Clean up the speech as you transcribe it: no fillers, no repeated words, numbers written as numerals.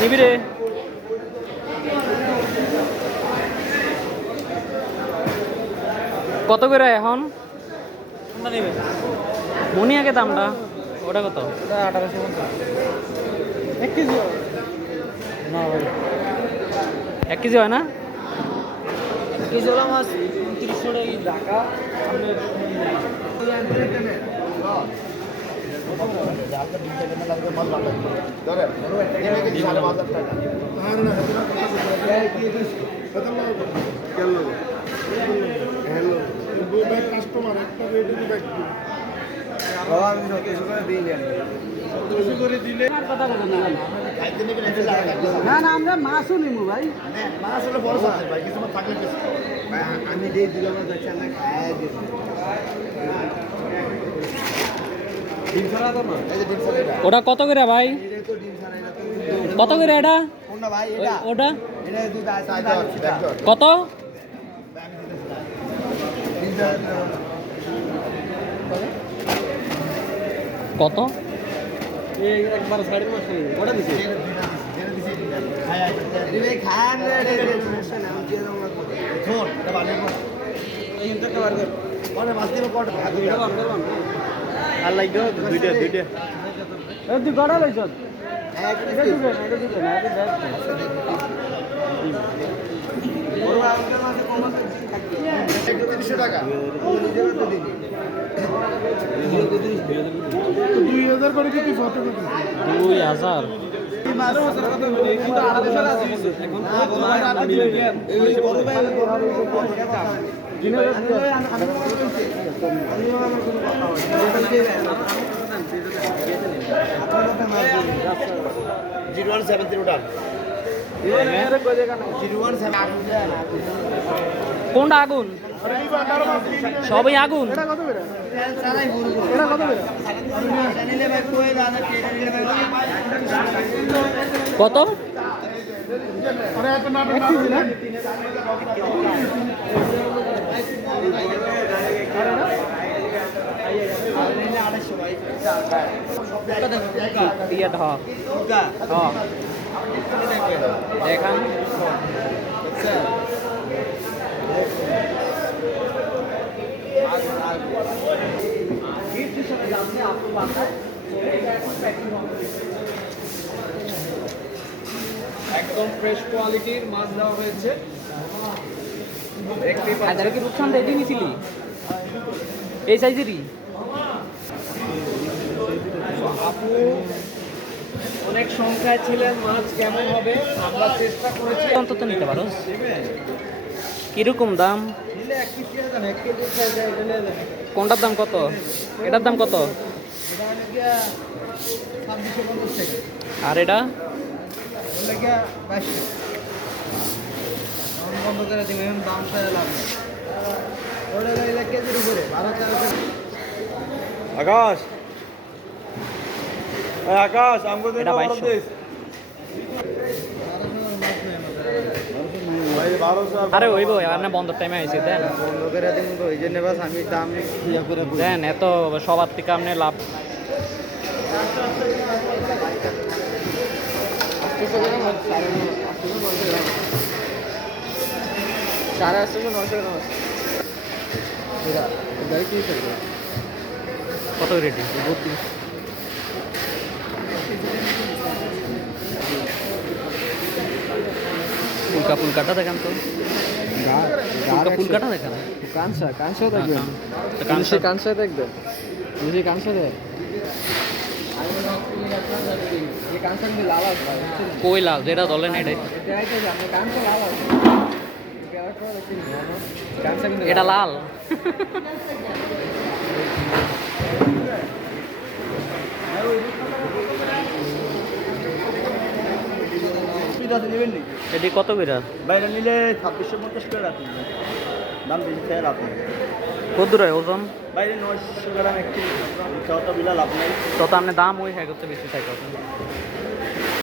নিবি রে। কত করে এখন কোনটা নেবে? মনি আগে দামটা ওটা কত? ওটা 1850। 1 কেজি না ভাই, 1 কেজি হয় না? 1 কেজি হলো মাছ 2900 টাকা। না না, আমরা মাছও নিবো ভাই। আমি যে দিলাম না, খায় দিব। ডিম ছাড়া তো না, এই যে ডিম ছাড়া। ওটা কত করে ভাই? এটা তো ডিম ছাড়া, এটা তো কত করে এটা? কোনটা ভাই? এটা ওটা এটা দুধ আছে, কত? কত? এই একবার 5.5 ওটা দিছি। এটা খান রে, সমস্যা না, আমি দিয়ে দাও লাগবে। শোন, এটা ভালো করে এই ইন্টারটা বার কর। মানে মাছ দিব কত ভাগ করে বান করবাম। আর লাগবে দুইটা। এই তুই গড়া লইছ? এটা দিবেন না, এটা দেখ। বড় আঙ্কেল মাছে কম আছে 300 টাকা। নিজের তো দিবি। 2000 করে কি কত কত? 2000 মারো মশলা কত বলি, কিন্তু 1800 টাকা দিছে এখন। এই বড় ভাই কোনটা আগুন? সবই আগুন। কত? ইয়ে ঢক দেখান। একদম ফ্রেশ কোয়ালিটির মাছ দেওয়া হয়েছে। হাজারে কি রূপসান রেডি নিছিলি এই সাইজেরই? আপু অনেক সংখ্যায় ছিলেন, মাছ কেমন হবে আমরা চেষ্টা করেছি। অন্তত নিতে পারো। কিরকম দাম? নিলে 1 পিস দিয়ে দেন, 1 কেজি সাইজ এটা নিয়ে দেন। কোনটার দাম কত? এটার দাম কত? এটা হলো গিয়া 2650 টাকা। আর এটা? হলো গিয়া 2200। এখন বন্ধ করে দিবেন, এখন দাম চাই লাভ নেই। ওটা হলো 1 কেজির উপরে 12-1300। আকাশ, আকাশ আমগো এটা 2200। আরে হইব, আপনি বন্ধ টাইমে আইছি দেন। বন্ধ করে দিন তো, এই জন্য বাস আমি দাম ইয়া করে দেন, এত সবার থেকে আপনি লাভ। সাড়ে 800-900 গ্রাম আছে। এটা কি করবে? কত রেডি? ফুলকাটা দেখান তো। ফুলকাটা দেখান। কাঁচা দেখবেন। কাঁচা দেখবেন। বুঝি কাঁচা দেখ। এই কাঁচা কিন্তু লাল আছে ভাই। কই লাল? যেটা ধরলেন এটাই। কাঁচা লাল আছে। কাঁচা কিন্তু এটা লাল। নেবেন নাকি? এটি কত করে? বাইরে নিলে 2650 করে রাখুন, দাম বেশি চাই লাভ নেই। কত দূর হয় ওজন? বাইরে 900 গ্রাম 1 কেজি, অত বিলা লাভ নেই। তত আপনি দাম ওই হ্যাঁ করতে বেশি চাই।